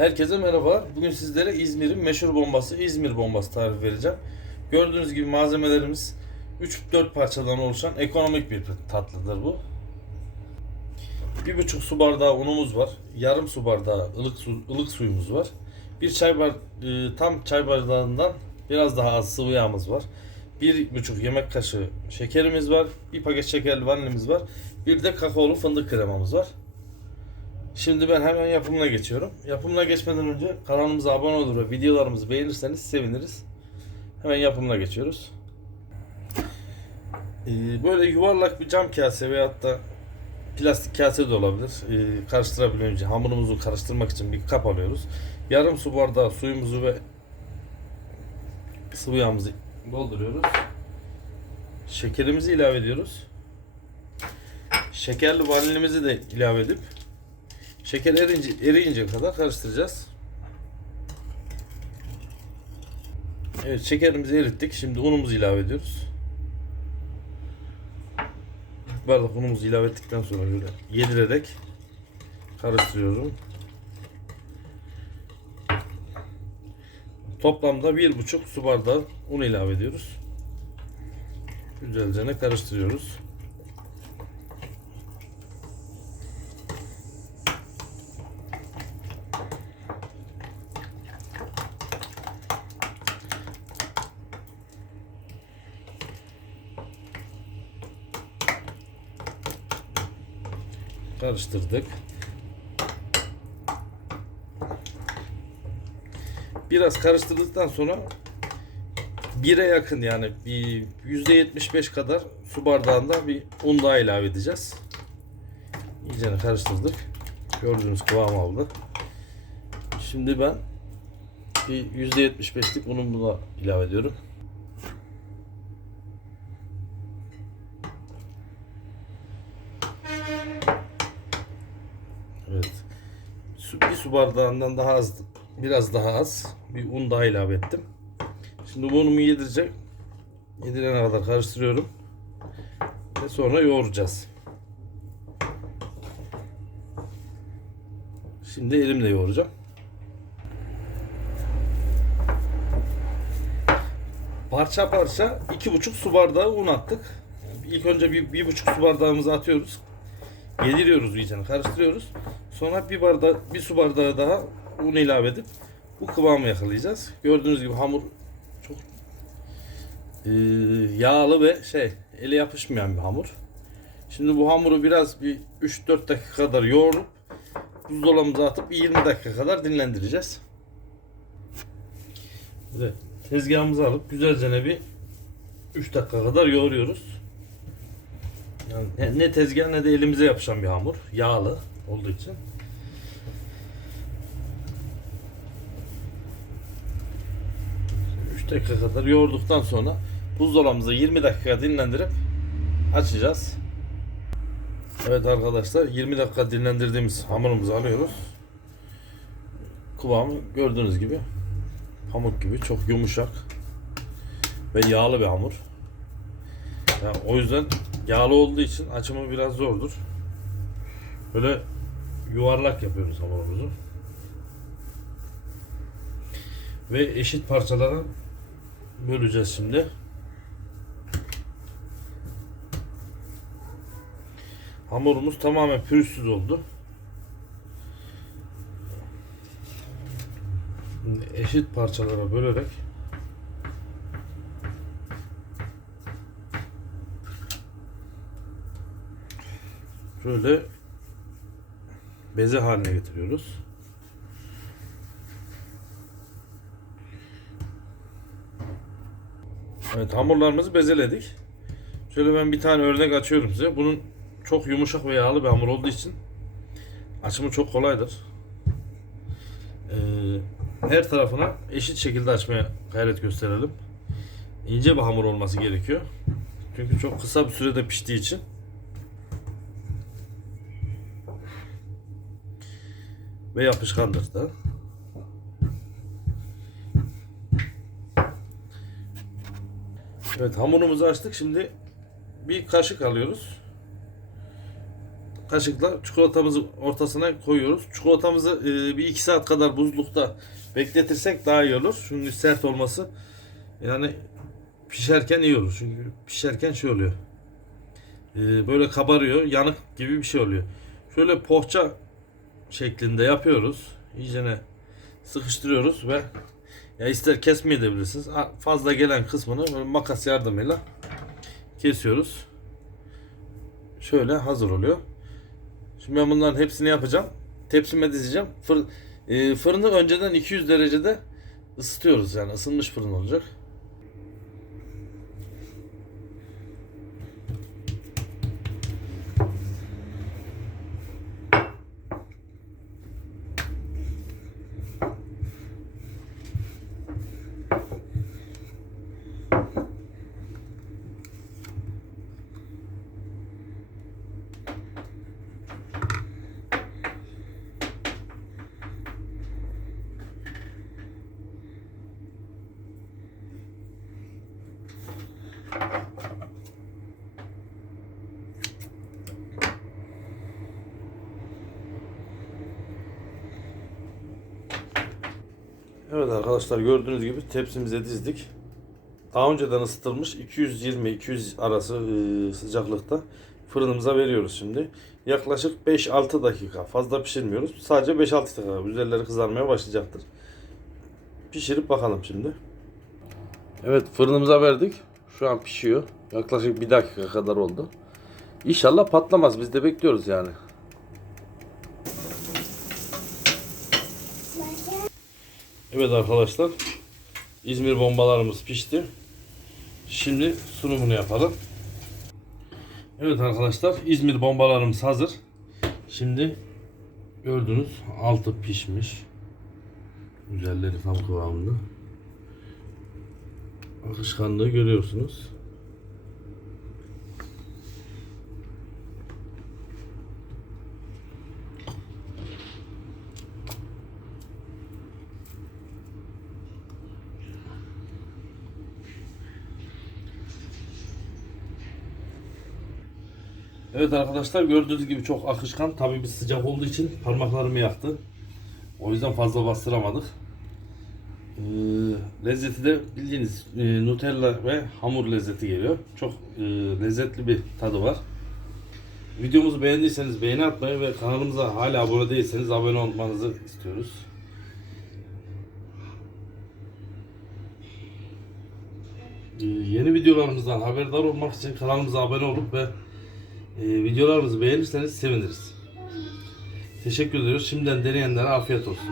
Herkese merhaba. Bugün sizlere İzmir'in meşhur bombası İzmir bombası tarifi vereceğim. Gördüğünüz gibi malzemelerimiz 3-4 parçadan oluşan ekonomik bir tatlıdır bu. 1,5 su bardağı unumuz var. Yarım su bardağı ılık su, ılık suyumuz var. Bir çay bar e, tam çay bardağından biraz daha az sıvı yağımız var. 1,5 yemek kaşığı şekerimiz var. Bir paket şekerli vanilimiz var. Bir de kakaolu fındık kremamız var. Şimdi ben hemen yapımına geçiyorum. Yapımına geçmeden önce kanalımıza abone olur ve videolarımızı beğenirseniz seviniriz. Hemen yapımına geçiyoruz. Ee, böyle yuvarlak bir cam kase veyahut da plastik kase de olabilir. Ee, karıştırabilmem için hamurumuzu karıştırmak için bir kap alıyoruz. Yarım su bardağı suyumuzu ve sıvı yağımızı dolduruyoruz. Şekerimizi ilave ediyoruz. Şekerli vanilimizi de ilave edip Şeker erince, eriyince kadar karıştıracağız. Evet şekerimizi erittik. Şimdi unumuzu ilave ediyoruz. Bir bardak unumuzu ilave ettikten sonra böyle yedirerek karıştırıyorum. Toplamda bir buçuk su bardağı un ilave ediyoruz. Güzelce karıştırıyoruz. Karıştırdık. Biraz karıştırdıktan sonra 1'e yakın yani bir %75 kadar su bardağında bir un daha ilave edeceğiz. İyice karıştırdık. Gördüğünüz kıvam aldı. Şimdi ben bir %75'lik unumu da ilave ediyorum. Evet. Su, bardağından daha az, biraz daha az bir un daha ilave ettim. Şimdi bu unumu yedirecek. Yedirene kadar karıştırıyorum. Ve sonra yoğuracağız. Şimdi elimle yoğuracağım. Parça parça iki buçuk su bardağı un attık. İlk önce bir, bir buçuk su bardağımızı atıyoruz. Yediriyoruz iyice karıştırıyoruz. Sonra bir bardak bir su bardağı daha un ilave edip bu kıvamı yakalayacağız. Gördüğünüz gibi hamur çok e, yağlı ve şey ele yapışmayan bir hamur. Şimdi bu hamuru biraz bir 3-4 dakika kadar yoğurup buzdolabımıza atıp bir 20 dakika kadar dinlendireceğiz. Evet, tezgahımıza alıp güzelce bir 3 dakika kadar yoğuruyoruz. Yani ne tezgah ne de elimize yapışan bir hamur. Yağlı olduğu için. Üç dakika kadar yoğurduktan sonra buzdolabımıza 20 dakika dinlendirip açacağız. Evet arkadaşlar 20 dakika dinlendirdiğimiz hamurumuzu alıyoruz. Kıvamı gördüğünüz gibi pamuk gibi çok yumuşak ve yağlı bir hamur. Yani o yüzden yağlı olduğu için açımı biraz zordur. Böyle yuvarlak yapıyoruz hamurumuzu. Ve eşit parçalara böleceğiz şimdi. Hamurumuz tamamen pürüzsüz oldu. Şimdi eşit parçalara bölerek Şöyle beze haline getiriyoruz. Evet hamurlarımızı bezeledik. Şöyle ben bir tane örnek açıyorum size. Bunun çok yumuşak ve yağlı bir hamur olduğu için açımı çok kolaydır. Ee, her tarafına eşit şekilde açmaya gayret gösterelim. İnce bir hamur olması gerekiyor. Çünkü çok kısa bir sürede piştiği için. Ve yapışkandır da. Evet hamurumuzu açtık. Şimdi bir kaşık alıyoruz. kaşıkla çikolatamızı ortasına koyuyoruz. Çikolatamızı e, bir iki saat kadar buzlukta bekletirsek daha iyi olur. Çünkü sert olması yani pişerken iyi olur. Çünkü pişerken şey oluyor. E, böyle kabarıyor, yanık gibi bir şey oluyor. Şöyle poğaça şeklinde yapıyoruz. İyicene sıkıştırıyoruz ve ya ister kesmeye de bilirsiniz. Ha, Fazla gelen kısmını makas yardımıyla kesiyoruz. Şöyle hazır oluyor. Şimdi ben bunların hepsini yapacağım. Tepsime dizeceğim. Fır, e, fırını önceden 200 derecede ısıtıyoruz yani ısınmış fırın olacak. Evet arkadaşlar gördüğünüz gibi tepsimize dizdik. Daha önceden ısıtılmış 220-200 arası e, sıcaklıkta fırınımıza veriyoruz şimdi. Yaklaşık 5-6 dakika fazla pişirmiyoruz. Sadece 5-6 dakika üzerleri kızarmaya başlayacaktır. Pişirip bakalım şimdi. Evet fırınımıza verdik. Şu an pişiyor. Yaklaşık bir dakika kadar oldu. İnşallah patlamaz. Biz de bekliyoruz yani. Evet arkadaşlar. İzmir bombalarımız pişti. Şimdi sunumunu yapalım. Evet arkadaşlar İzmir bombalarımız hazır. Şimdi gördünüz altı pişmiş. Üzerleri tam kıvamında. Akışkanlığı görüyorsunuz. Evet arkadaşlar gördüğünüz gibi çok akışkan. Tabii bir sıcak olduğu için parmaklarımı yaktı. O yüzden fazla bastıramadık. Ee, lezzeti de bildiğiniz e, Nutella ve hamur lezzeti geliyor. Çok e, lezzetli bir tadı var. Videomuzu beğendiyseniz beğeni atmayı ve kanalımıza hala abone değilseniz abone olmanızı istiyoruz. Ee, yeni videolarımızdan haberdar olmak için kanalımıza abone olup ve e, videolarımızı beğenirseniz seviniriz. Teşekkür ediyoruz. Şimdiden deneyenlere afiyet olsun.